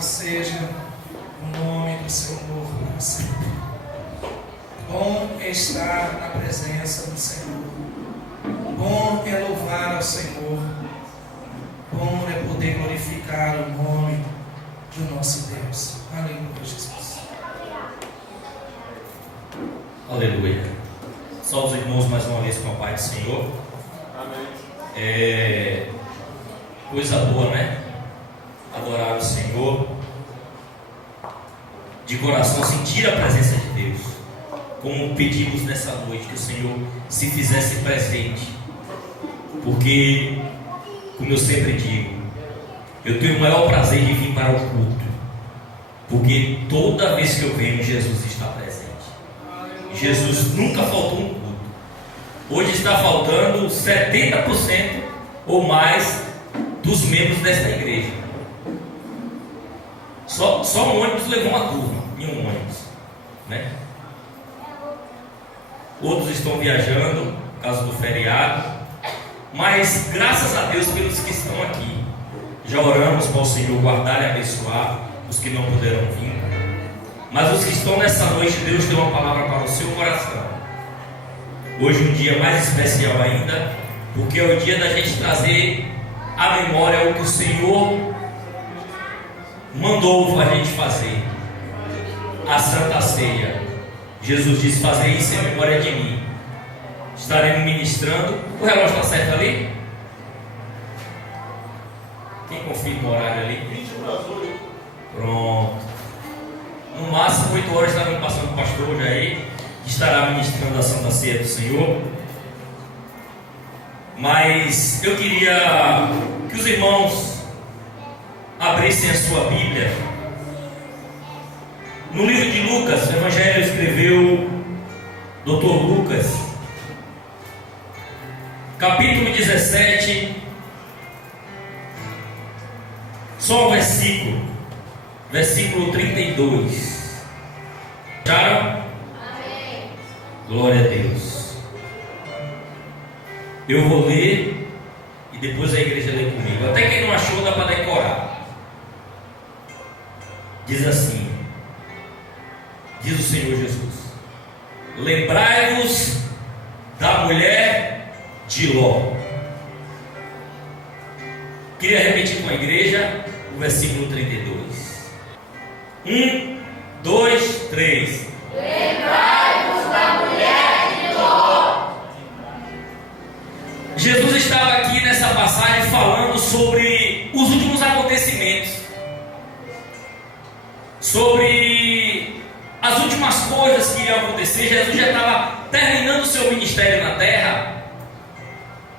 Louvado seja o nome do Senhor para sempre. Bom é estar na presença do Senhor. Bom é louvar ao Senhor. Bom é poder glorificar o nome do nosso Deus. Aleluia, Jesus. Aleluia. Só os irmãos mais uma vez com a paz do Senhor. Amém. Coisa boa, né? Adorar o Senhor de coração, sentir a presença de Deus, como pedimos nessa noite, que o Senhor se fizesse presente, porque, como eu sempre digo, eu tenho o maior prazer de vir para o culto, porque toda vez que eu venho, Jesus está presente. Jesus nunca faltou um culto. Hoje está faltando 70% ou mais dos membros desta igreja. Só um ônibus levou uma turma, em um ônibus, né? Outros estão viajando por causa do feriado, mas graças a Deus pelos que estão aqui. Já oramos para o Senhor guardar e abençoar os que não puderam vir, mas os que estão nessa noite, Deus deu uma palavra para o seu coração. Hoje um dia mais especial ainda, porque é o dia da gente trazer à memória o que o Senhor mandou a gente fazer, a Santa Ceia. Jesus disse: fazer isso em memória de mim. Estaremos ministrando. O relógio está certo ali? Quem confirma o horário ali? 20 Pronto. No máximo 8 horas estaremos passando o pastor Jair, que estará ministrando a Santa Ceia do Senhor. Mas eu queria que os irmãos abrissem a sua Bíblia no livro de Lucas. O Evangelho escreveu Dr. Lucas, capítulo 17, só o versículo 32. Acharam? Amém. Glória a Deus. Eu vou ler e depois a igreja lê comigo. Até quem não achou dá para decorar. Diz assim: diz o Senhor Jesus: lembrai-vos da mulher de Ló. Queria repetir com a igreja o versículo 32. 1, 2, 3. Lembrai-vos da mulher de Ló. Jesus estava aqui nessa passagem falando sobre os últimos acontecimentos, sobre as últimas coisas que iriam acontecer. Jesus já estava terminando o seu ministério na terra,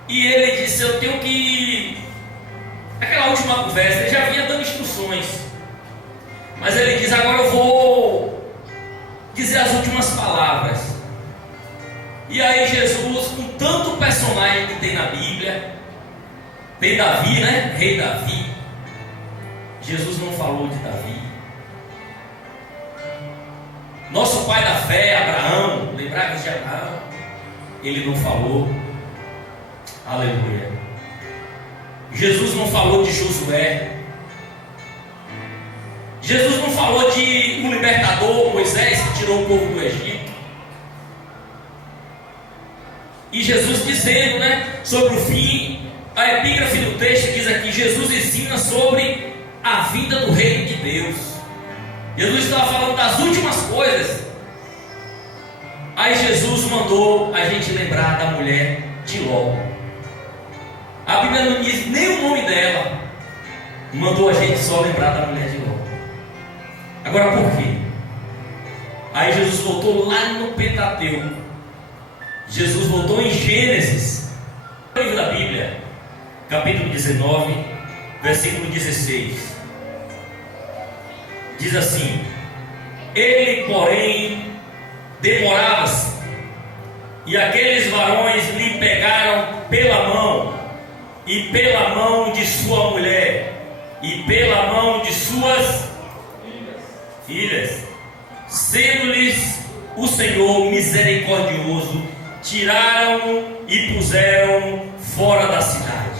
e ele disse: eu tenho que... Aquela última conversa, ele já vinha dando instruções, mas ele diz: agora eu vou dizer as últimas palavras. E aí Jesus, com tanto personagem que tem na Bíblia, tem Davi, né? Rei Davi. Jesus não falou de Davi. Nosso pai da fé, Abraão, lembrava de Abraão? Ele não falou. Aleluia. Jesus não falou de Josué. Jesus não falou de um libertador, Moisés, que tirou o povo do Egito. E Jesus dizendo, né, sobre o fim, a epígrafe do texto diz aqui: Jesus ensina sobre a vinda do reino de Deus. Jesus estava falando das últimas coisas. Aí Jesus mandou a gente lembrar da mulher de Ló. A Bíblia não diz nem o nome dela, mandou a gente só lembrar da mulher de Ló. Agora por quê? Aí Jesus voltou lá no Pentateuco. Jesus voltou em Gênesis, no livro da Bíblia, capítulo 19, versículo 16. Diz assim: ele, porém, demorava-se, e aqueles varões lhe pegaram pela mão, e pela mão de sua mulher, e pela mão de suas filhas, sendo-lhes o Senhor misericordioso, tiraram e puseram fora da cidade.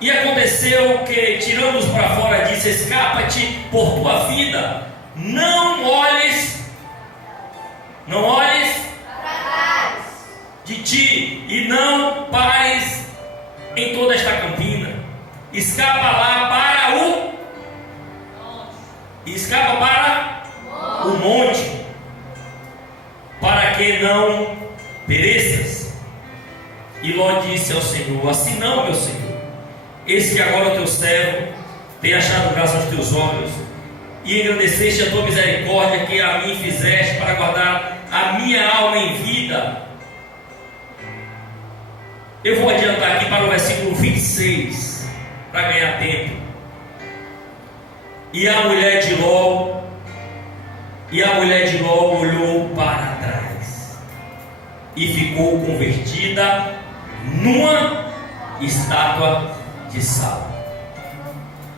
E aconteceu que, tirando-os para fora, disse: escapa-te por tua vida, não olhes de ti, e não pares em toda esta campina. Escapa para o monte, para que não pereças. E Ló disse ao Senhor: assim não, meu Senhor, eis que agora o teu servo tem achado graça aos teus olhos, e engrandeceste a tua misericórdia que a mim fizeste, para guardar a minha alma em vida. Eu vou adiantar aqui para o versículo 26, para ganhar tempo. E a mulher de Ló olhou para trás e ficou convertida numa estátua de sal.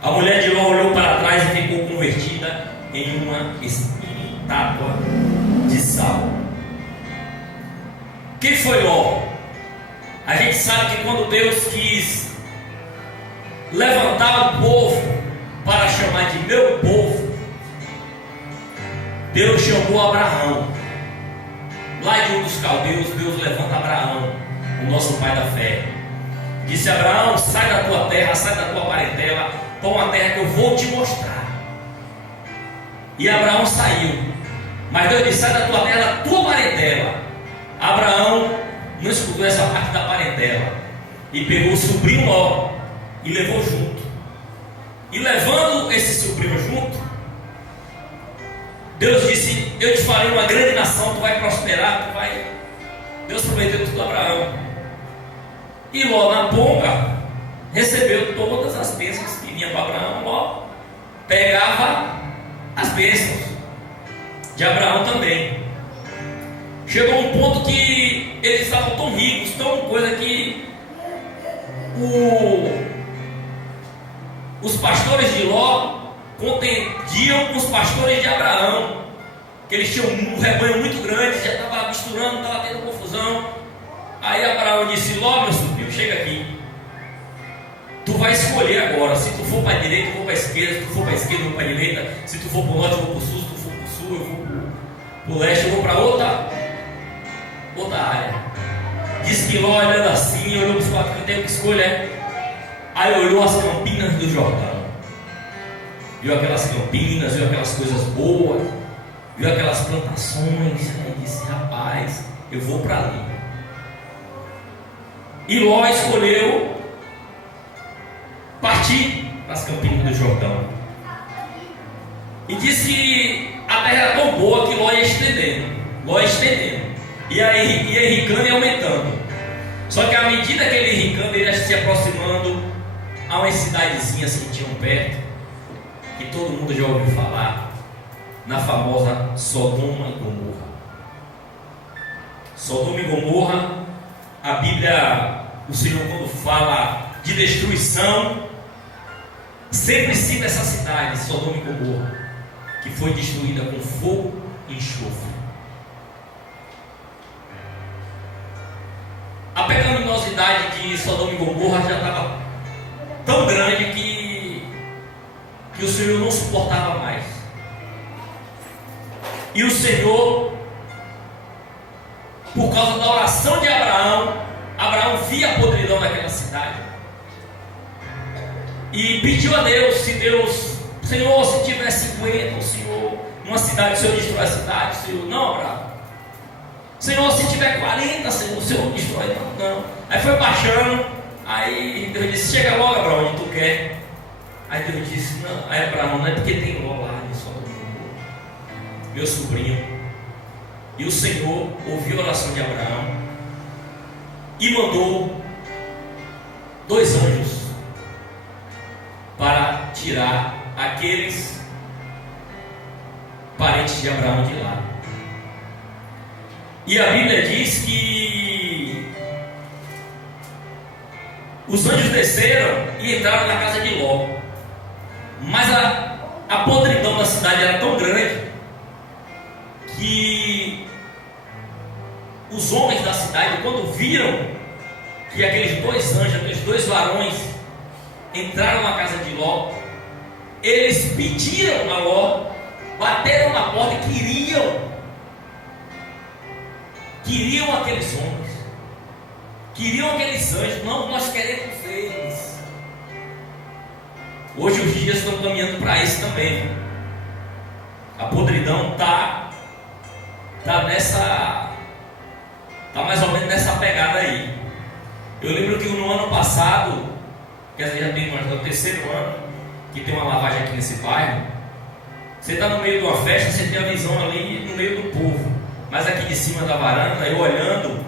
A mulher de Ló olhou para trás e ficou convertida em uma estátua de sal. Quem foi Ló? A gente sabe que quando Deus quis levantar o povo para chamar de meu povo, Deus chamou Abraão. Lá de Ur dos Caldeus, Deus levanta Abraão, o nosso pai da fé. Disse: Abraão, sai da tua terra, sai da tua parentela, para uma terra que eu vou te mostrar. E Abraão saiu. Mas Deus disse: sai da tua terra, da tua parentela. Abraão não escutou essa parte da parentela e pegou o sobrinho Ló e levou junto. E levando esse sobrinho junto, Deus disse: eu te farei uma grande nação, tu vai prosperar, tu vai. Deus prometeu tudo a Abraão. E Ló, na pomba, recebeu todas as bênçãos que vinham para Abraão. Ló pegava as bênçãos de Abraão também. Chegou um ponto que eles estavam tão ricos, tão coisa que os pastores de Ló contendiam com os pastores de Abraão, que eles tinham um rebanho muito grande, já estava misturando, estava tendo confusão. Aí Abraão disse: Ló, meu sobrinho, chega aqui, tu vai escolher agora. Se tu for para a direita, eu vou para a esquerda. Se tu for para a esquerda, eu vou para a direita. Se tu for para o norte, eu vou para o sul. Se tu for para o sul, eu vou para o leste. Eu vou para outra área. Disse que Ló, olhando assim, olhou para os quatro que tem que escolher. Aí olhou as campinas do Jordão, viu aquelas campinas, viu aquelas coisas boas, viu aquelas plantações. Aí disse: rapaz, eu vou para ali. E Ló escolheu partir para as campinas do Jordão. E disse que a terra era tão boa que Ló ia estendendo. E aí ia enricando e aumentando. Só que à medida que ele ia enricando, ele ia se aproximando a uma cidadezinhas que tinham perto, que todo mundo já ouviu falar, na famosa Sodoma e Gomorra. Sodoma e Gomorra, a Bíblia, o Senhor, quando fala de destruição, sempre cita essa cidade, Sodoma e Gomorra, que foi destruída com fogo e enxofre. A pecaminosidade de Sodoma e Gomorra já estava tão grande que o Senhor não suportava mais. E o Senhor, por causa da oração de Abraão via a podridão daquela cidade e pediu a Deus: se Deus, Senhor, se tiver 50, o Senhor, numa cidade, o Senhor destrói a cidade. O Senhor: não, Abraão. Senhor, se tiver 40, Senhor, o Senhor destrói. Não. Aí foi baixando. Aí Deus disse: chega logo, Abraão, onde tu quer. Aí Deus disse: não. Aí Abraão: não é porque tem Ló lá de Sodoma e Gomorra, meu sobrinho. E o Senhor ouviu a oração de Abraão e mandou 2 anjos para tirar aqueles parentes de Abraão de lá. E a Bíblia diz que os anjos desceram e entraram na casa de Ló. Mas a podridão da cidade era tão grande que os homens da cidade, quando viram que aqueles 2 anjos, aqueles 2 varões entraram na casa de Ló, eles pediram a Ló, bateram na porta e queriam aqueles homens, queriam aqueles anjos. Não, nós queremos eles. Hoje os dias estão caminhando para isso também. A podridão está mais ou menos nessa pegada aí. Eu lembro que no ano passado, quer dizer, já tem no terceiro ano que tem uma lavagem aqui nesse bairro. Você está no meio de uma festa, você tem a visão ali no meio do povo, mas aqui de cima da varanda, eu olhando,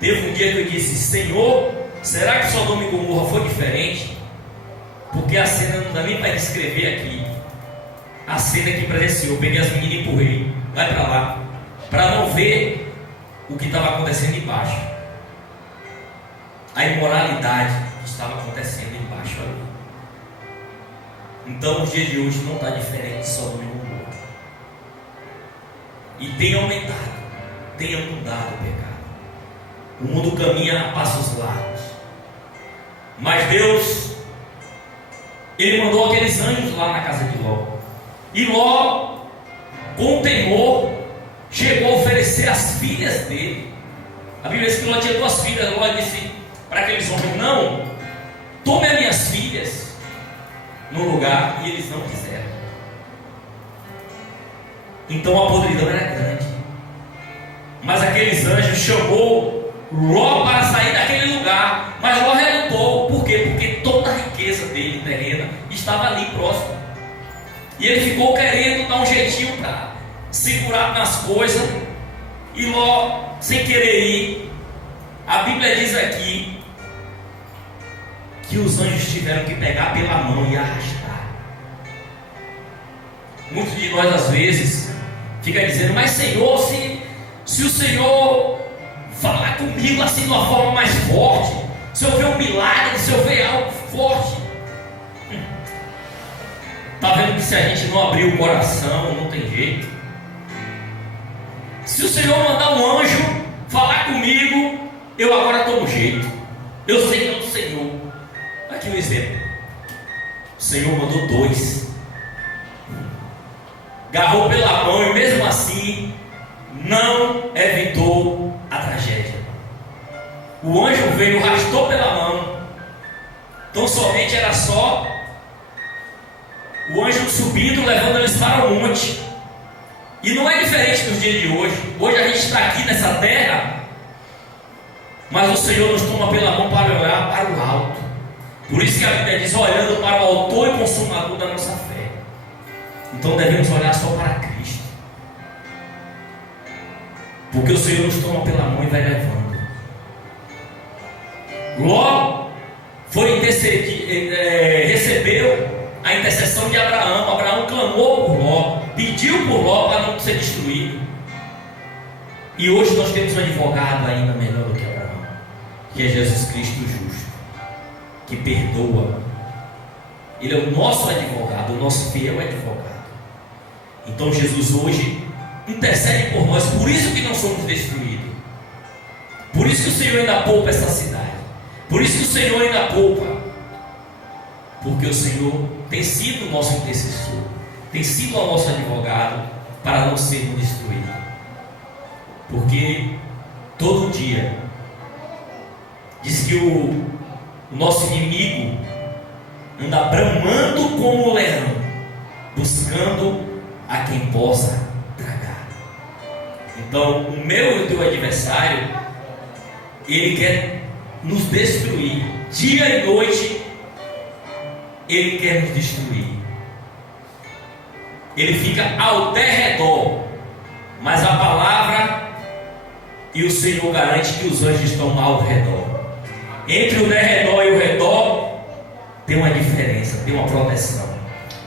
teve um dia que eu disse: Senhor, será que Sodoma e Gomorra foi diferente? Porque a cena não dá nem para descrever aqui. A cena que presenciou, eu peguei as meninas e empurrei, vai para lá, para não ver o que estava acontecendo embaixo, a imoralidade que estava acontecendo embaixo ali. Então o dia de hoje não está diferente de Sodoma e Gomorra, e tem aumentado, tem abundado o pecado. O mundo caminha a passos largos, mas Deus, Ele mandou aqueles anjos lá na casa de Ló, e Ló, com temor, chegou a oferecer as filhas dele. A Bíblia diz que Ló tinha 2 filhas. Ló disse para aqueles homens: não, tome as minhas filhas no lugar, e eles não quiseram. Então a podridão era grande, mas aqueles anjos chamou Ló para sair daquele lugar, mas Ló relutou. Por quê? Porque toda a riqueza dele terrena estava ali próximo, e ele ficou querendo dar um jeitinho para segurar nas coisas, e Ló, sem querer ir, a Bíblia diz aqui que os anjos tiveram que pegar pela mão e arrastar. Muitos de nós às vezes fica dizendo: mas Senhor, se o Senhor falar comigo assim de uma forma mais forte, se eu ver um milagre, se eu ver algo forte, está vendo que se a gente não abrir o coração, não tem jeito. Se o Senhor mandar um anjo falar comigo, eu agora tomo jeito. Eu sei que é do Senhor. Aqui um exemplo. O Senhor mandou 2. Agarrou pela mão e mesmo assim não evitou a tragédia. O anjo veio, arrastou pela mão. Então somente era só o anjo subindo, levando eles para o monte. E não é diferente dos dias de hoje. Hoje a gente está aqui nessa terra, mas o Senhor nos toma pela mão para olhar para o alto. Por isso que a Bíblia diz: olhando para o autor e consumador da nossa fé. Então devemos olhar só para Cristo, porque o Senhor nos toma pela mão e vai levando. Ló foi recebeu a intercessão de Abraão. Abraão clamou por Ló, pediu por Ló para não ser destruído. E hoje nós temos um advogado ainda melhor do que Abraão, que é Jesus Cristo justo, que perdoa. Ele é o nosso advogado, o nosso fiel advogado. Então Jesus hoje intercede por nós. Por isso que não somos destruídos. Por isso que o Senhor ainda poupa essa cidade. Por isso que o Senhor ainda poupa, porque o Senhor tem sido o nosso intercessor, tem sido o nosso advogado para não sermos destruídos. Porque todo dia diz que o nosso inimigo anda bramando como um leão, buscando a quem possa tragar. Então o meu e o teu adversário, ele quer nos destruir, dia e noite. Ele quer nos destruir. Ele fica ao derredor, mas a palavra e o Senhor garante que os anjos estão ao redor. Entre o derredor e o redor tem uma diferença, tem uma proteção.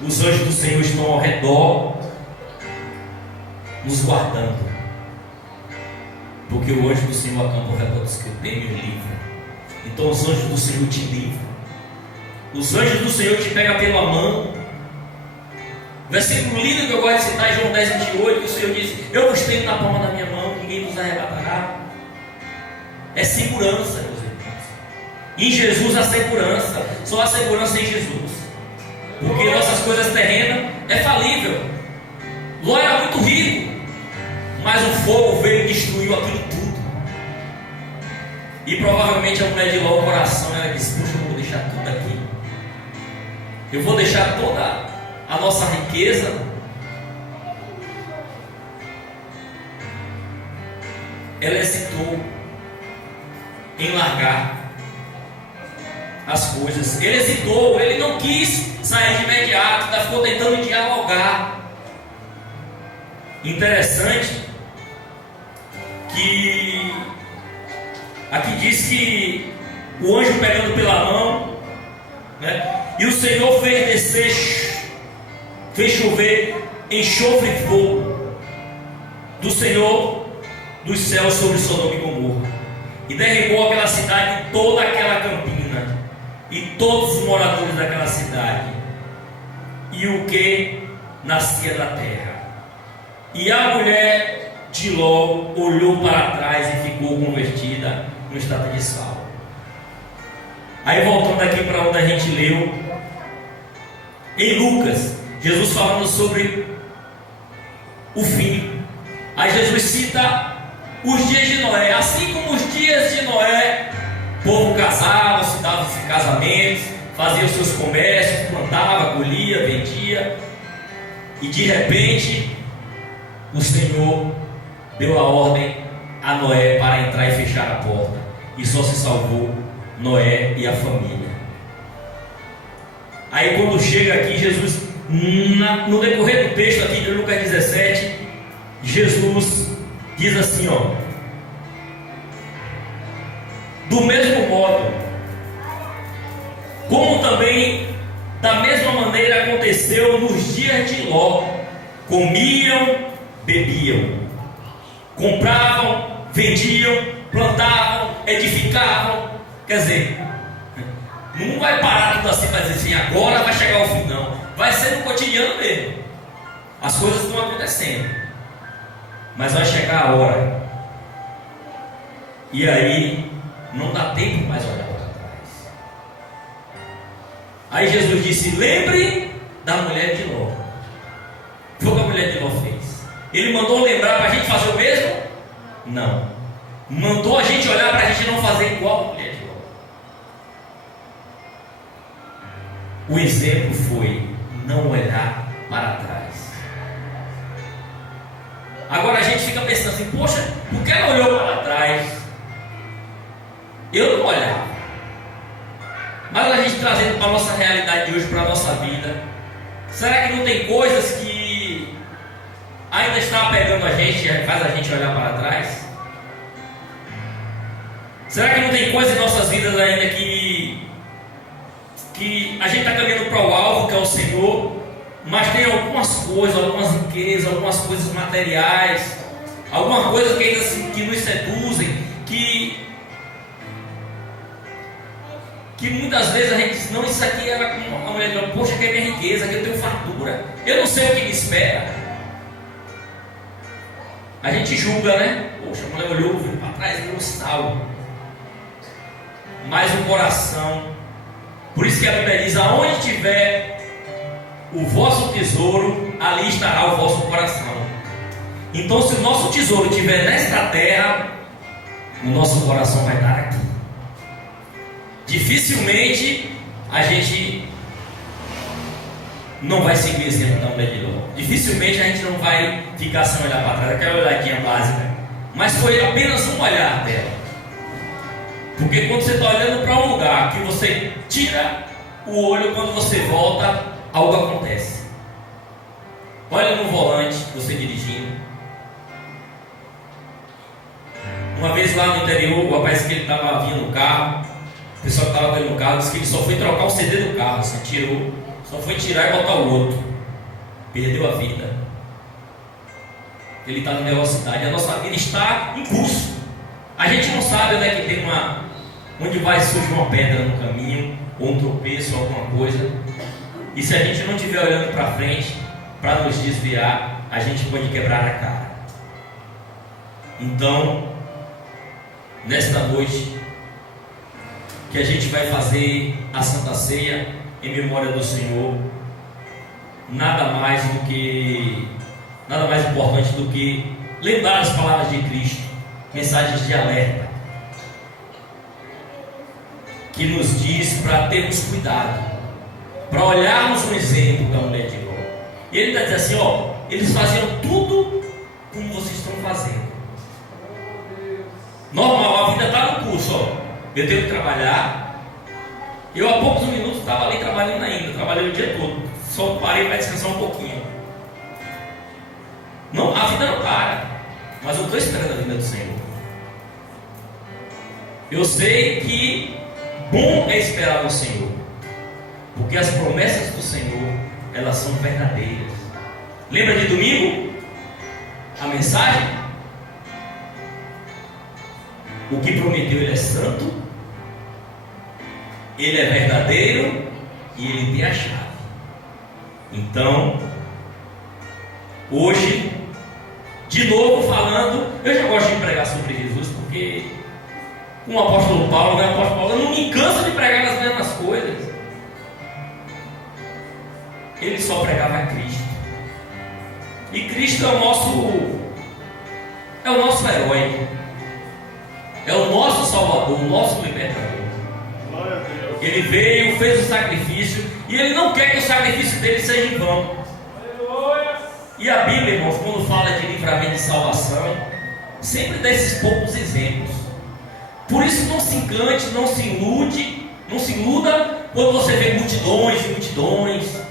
Os anjos do Senhor estão ao redor, nos guardando, porque o anjo do Senhor acampa ao redor dos que temem e o livram. Então os anjos do Senhor te livram. Os anjos do Senhor te pegam pela mão. Versículo lindo que eu gosto de citar, João 10:28, que o Senhor diz: eu vos tenho na palma da minha mão, ninguém vos arrebatará. É segurança, meus irmãos. Em Jesus a segurança, só a segurança em Jesus. Porque nossas coisas terrenas é falível. Ló era muito rico, mas o fogo veio e destruiu aquilo tudo. E provavelmente a mulher de Ló, o coração, ela disse: puxa, eu vou deixar tudo aqui. Eu vou deixar toda a nossa riqueza. Ela hesitou em largar as coisas. Ele hesitou, ele não quis sair de imediato, ainda ficou tentando dialogar. Interessante que aqui diz que o anjo pegando pela mão, né? E o Senhor fez descer, fez chover enxofre e fogo do Senhor dos céus sobre Sodoma e Gomorra, e derribou aquela cidade e toda aquela campina, e todos os moradores daquela cidade, e o que nascia da terra. E a mulher de Ló olhou para trás e ficou convertida no estado de sal. Aí voltando aqui para onde a gente leu, em Lucas, Jesus falando sobre o fim. Aí Jesus cita os dias de Noé. Assim como os dias de Noé, o povo casava, se dava casamentos, fazia os seus comércios, plantava, colhia, vendia, e de repente o Senhor deu a ordem a Noé para entrar e fechar a porta, e só se salvou Noé e a família. Aí quando chega aqui Jesus, no decorrer do texto aqui de Lucas 17, Jesus diz assim, ó: do mesmo modo, como também da mesma maneira aconteceu nos dias de Ló, comiam, bebiam, compravam, vendiam, plantavam, edificavam. Quer dizer, não vai parar tudo assim para dizer assim, agora vai chegar o fim, não. Vai ser no cotidiano mesmo. As coisas estão acontecendo, mas vai chegar a hora, e aí não dá tempo mais olhar para trás. Aí Jesus disse: lembre da mulher de Ló. Foi o que a mulher de Ló fez. Ele mandou lembrar para a gente fazer o mesmo? Não. Mandou a gente olhar para a gente não fazer igual a mulher de Ló. O exemplo foi não olhar para trás. Agora a gente fica pensando assim: poxa, por que ela olhou para trás? Eu não olhava. Mas a gente trazendo para a nossa realidade de hoje, para a nossa vida, será que não tem coisas que ainda estão pegando a gente e faz a gente olhar para trás? Será que não tem coisas em nossas vidas ainda que a gente está caminhando para o alvo, que é o Senhor, mas tem algumas coisas, algumas riquezas, algumas coisas materiais, alguma coisa que ainda que nos seduzem, que muitas vezes a gente diz: não, isso aqui era como a mulher diz: poxa, que é minha riqueza, que eu tenho fartura, eu não sei o que me espera. A gente julga, né? Poxa, a mulher olhou, viu para trás, viu o sal. Mas o coração, por isso que a Bíblia diz: aonde tiver o vosso tesouro, ali estará o vosso coração. Então, se o nosso tesouro estiver nesta terra, o nosso coração vai estar aqui. Dificilmente a gente não vai seguir o exemplo da mulher de Ló. Dificilmente a gente não vai ficar sem olhar para trás, aquela olhadinha básica. Mas foi apenas um olhar dela. Porque quando você está olhando para um lugar que você tira o olho, quando você volta, algo acontece. Olha no volante, você dirigindo. Uma vez lá no interior, o rapaz que ele estava vindo no carro, o pessoal que estava com ele no carro disse que ele só foi trocar o CD do carro, assim, tirou, só foi tirar e botar o outro. Perdeu a vida. Ele está na velocidade. A nossa vida está em curso. A gente não sabe onde é que tem onde vai surgir uma pedra no caminho, ou um tropeço, alguma coisa. E se a gente não estiver olhando para frente, para nos desviar, a gente pode quebrar a cara. Então, nesta noite, que a gente vai fazer a Santa Ceia em memória do Senhor, nada mais importante do que lembrar as palavras de Cristo, mensagens de alerta, que nos diz para termos cuidado, para olharmos o exemplo da mulher de Ló. E ele está dizendo assim, ó, eles faziam tudo como vocês estão fazendo. Normal, a vida está no curso, ó. Eu tenho que trabalhar. Eu há poucos minutos estava ali trabalhando ainda, trabalhei o dia todo. Só parei para descansar um pouquinho. Não, a vida não para, mas eu estou esperando a vinda do Senhor. Eu sei que bom é esperar no Senhor, porque as promessas do Senhor, elas são verdadeiras. Lembra de domingo? A mensagem? O que prometeu, Ele é santo, Ele é verdadeiro e Ele tem a chave. Então, hoje, de novo falando, eu já gosto de pregar sobre Jesus, porque com o apóstolo Paulo, né? O apóstolo Paulo, eu não me canso de pregar as mesmas coisas. Ele só pregava a Cristo. E Cristo é o nosso herói. É o nosso Salvador, o nosso libertador. Ele veio, fez o sacrifício, e Ele não quer que o sacrifício dele seja em vão. E a Bíblia, irmãos, quando fala de livramento e salvação, sempre dá esses poucos exemplos. Por isso não se encante, não se iluda quando você vê multidões e multidões.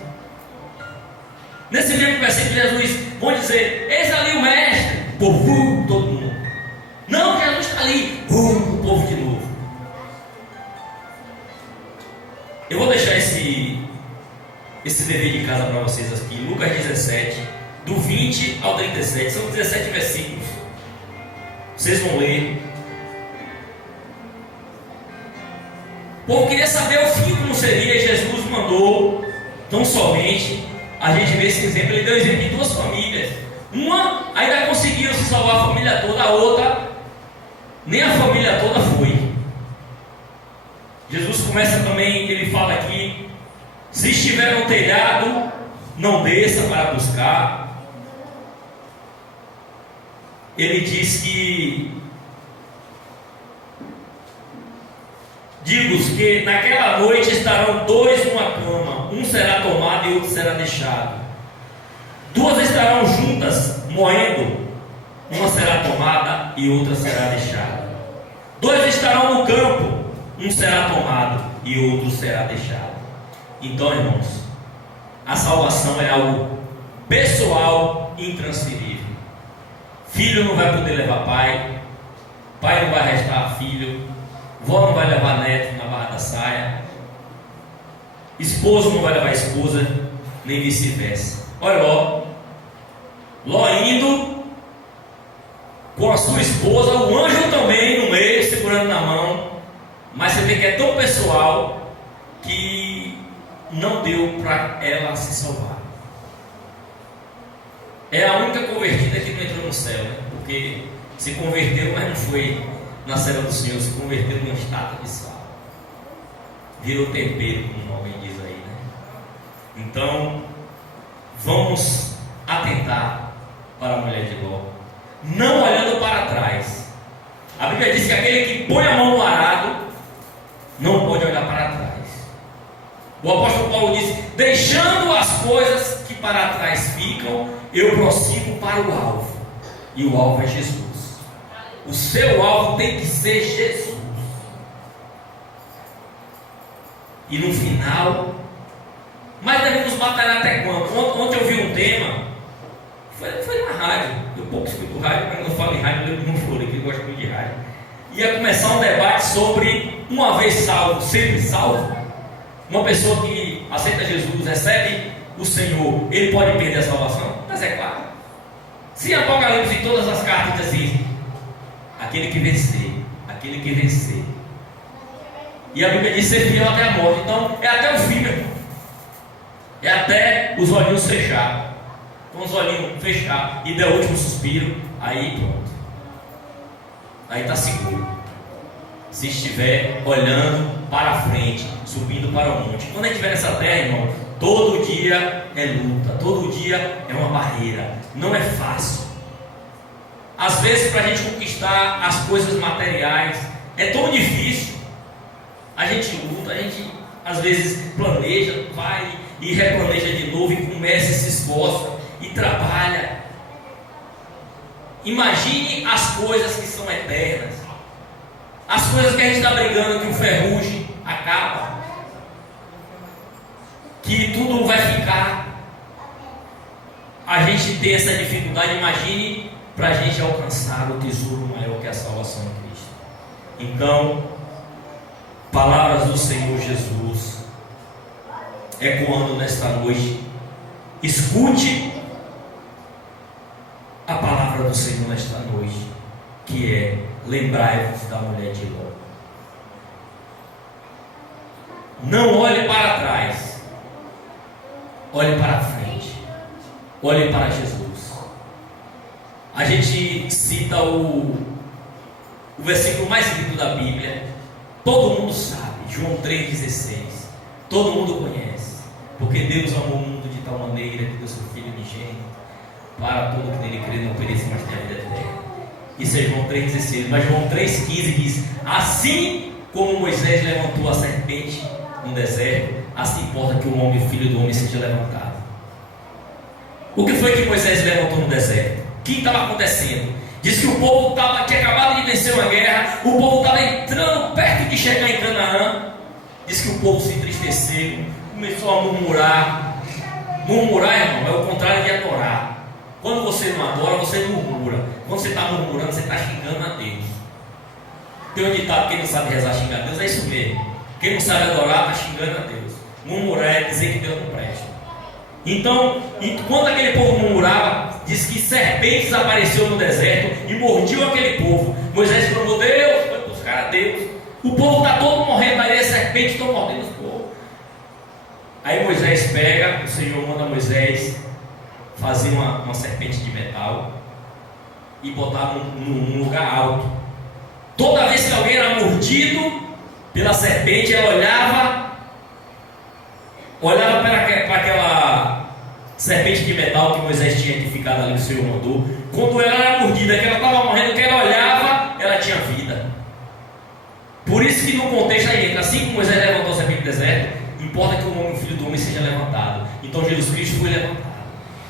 Nesse mesmo versículo, Jesus vão dizer: eis ali o mestre, o povo, todo mundo. Não, Jesus está ali, o povo de novo. Eu vou deixar esse dever de casa para vocês aqui. Lucas 17, do 20 ao 37. São 17 versículos. Vocês vão ler. O povo queria saber o fim como seria, e Jesus mandou, tão somente, a gente vê esse exemplo. Ele deu o exemplo de duas famílias. Uma ainda conseguiu se salvar a família toda, a outra, nem a família toda foi. Jesus começa também, ele fala aqui: se estiver no telhado, não desça para buscar. Ele diz que: digo-vos que naquela noite estarão dois numa cama, um será tomado e outro será deixado. Duas estarão juntas, moendo, uma será tomada e outra será deixada. Dois estarão no campo, um será tomado e outro será deixado. Então, irmãos, a salvação é algo pessoal, intransferível. Filho não vai poder levar pai, pai não vai restar filho, vó não vai levar neto na barra da saia, esposo não vai levar esposa, nem vice-versa. Olha Ló indo com a sua esposa, o anjo também no meio, segurando na mão. Mas você vê que é tão pessoal que não deu para ela se salvar. É a única convertida que não entrou no céu, né? Porque se converteu, mas não foi na cela do Senhor, se converteu numa estátua de sal. Virou tempero, como alguém diz aí, né? Então, vamos atentar para a mulher de Ló, não olhando para trás. A Bíblia diz que aquele que põe a mão no arado não pode olhar para trás. O apóstolo Paulo diz: deixando as coisas que para trás ficam, eu prossigo para o alvo. E o alvo é Jesus. O seu alvo tem que ser Jesus. E no final, mas devemos batalhar até quando? Ontem eu vi um tema, foi na rádio. Eu pouco escuto rádio, mas quando eu falo em rádio, eu lembro de um flor que eu gosto muito de rádio. Ia começar um debate sobre uma vez salvo, sempre salvo. Uma pessoa que aceita Jesus, recebe o Senhor, ele pode perder a salvação? Mas é claro. Se Apocalipse, em todas as cartas diz assim: aquele que vencer, aquele que vencer. E a Bíblia diz ser fiel até a morte. Então é até o fim, meu irmão. É até os olhinhos fechar. Com os olhinhos fechar e der o último suspiro, aí pronto. Aí está seguro. Se estiver olhando para para a frente, subindo para o monte. Quando a gente estiver nessa terra, irmão, todo dia é luta, todo dia é uma barreira, não é fácil. Às vezes, para a gente conquistar as coisas materiais, é tão difícil. A gente luta, a gente às vezes planeja, vai e replaneja de novo e começa e se esforça e trabalha. Imagine as coisas que são eternas, as coisas que a gente está brigando, que o ferrugem acaba, que tudo vai ficar. A gente tem essa dificuldade. Imagine para a gente alcançar o tesouro maior que é a salvação em Cristo. Então, palavras do Senhor Jesus ecoando nesta noite. Escute a palavra do Senhor nesta noite, que é: lembrai-vos da mulher de Ló. Não olhe para trás, olhe para frente, olhe para Jesus. A gente cita o versículo mais lindo da Bíblia, todo mundo sabe, João 3,16. Todo mundo conhece, porque Deus amou o mundo de tal maneira que deu seu Filho unigênito, para todo que nele crê não pereça, mas tenha vida eterna. Isso é João 3,16. Mas João 3,15 diz: assim como Moisés levantou a serpente no deserto, assim importa que o homem, o Filho do homem, seja levantado. O que foi que Moisés levantou no deserto? O que estava acontecendo? Diz que o povo tinha acabado de vencer uma guerra, o povo estava entrando perto de chegar em Canaã. Diz que o povo se entristeceu, começou a murmurar. Murmurar, irmão, é o contrário de adorar. Quando você não adora, você murmura. Quando você está murmurando, você está xingando a Deus. Tem um ditado: quem não sabe rezar xingar a Deus, é isso mesmo. Quem não sabe adorar, está xingando a Deus. Murmurar é dizer que Deus não presta. Então, quando aquele povo murmurava, diz que serpentes apareceu no deserto e mordiam aquele povo. Moisés falou: Deus, foi buscar a Deus. O povo está todo morrendo, aí as serpentes estão mordendo os povos. Aí Moisés pega, o Senhor manda Moisés fazer uma serpente de metal e botar num lugar alto. Toda vez que alguém era mordido pela serpente, ela olhava para aquela serpente de metal que Moisés tinha edificado ali, o Senhor mandou. Quando ela era mordida, que ela estava morrendo, que ela olhava, ela tinha vida. Por isso que no contexto aí entra: assim como Moisés levantou a serpente do deserto, importa que o homem, o Filho do homem, seja levantado. Então Jesus Cristo foi levantado.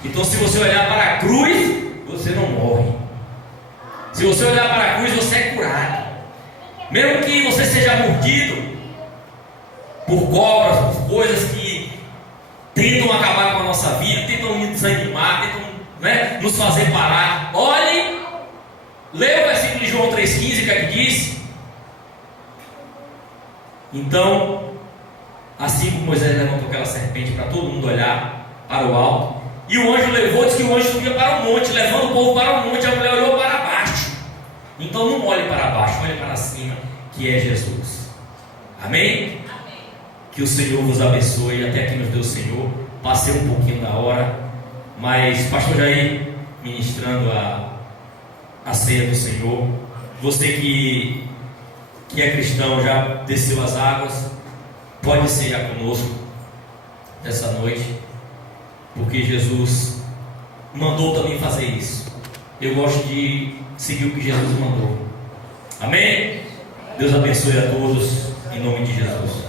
Então, se você olhar para a cruz, você não morre. Se você olhar para a cruz, você é curado. Mesmo que você seja mordido por cobras, por coisas que tentam acabar com a nossa vida, tentam nos desanimar, tentam nos fazer parar. Olhe, leia o versículo de João 3,15, que é que diz. Então, assim como Moisés levantou aquela serpente para todo mundo olhar para o alto, e o anjo levou, diz que o anjo subia para o monte, levando o povo para o monte. A mulher olhou para baixo. Então não olhe para baixo, olhe para cima, que é Jesus. Amém? Amém. Que o Senhor vos abençoe. Até aqui nos deu o Senhor. Passei um pouquinho da hora, mas pastor Jair ministrando a ceia do Senhor. Você que é cristão, já desceu as águas, pode ceiar conosco nessa noite, porque Jesus mandou também fazer isso. Eu gosto de seguir o que Jesus mandou. Amém? Deus abençoe a todos, em nome de Jesus.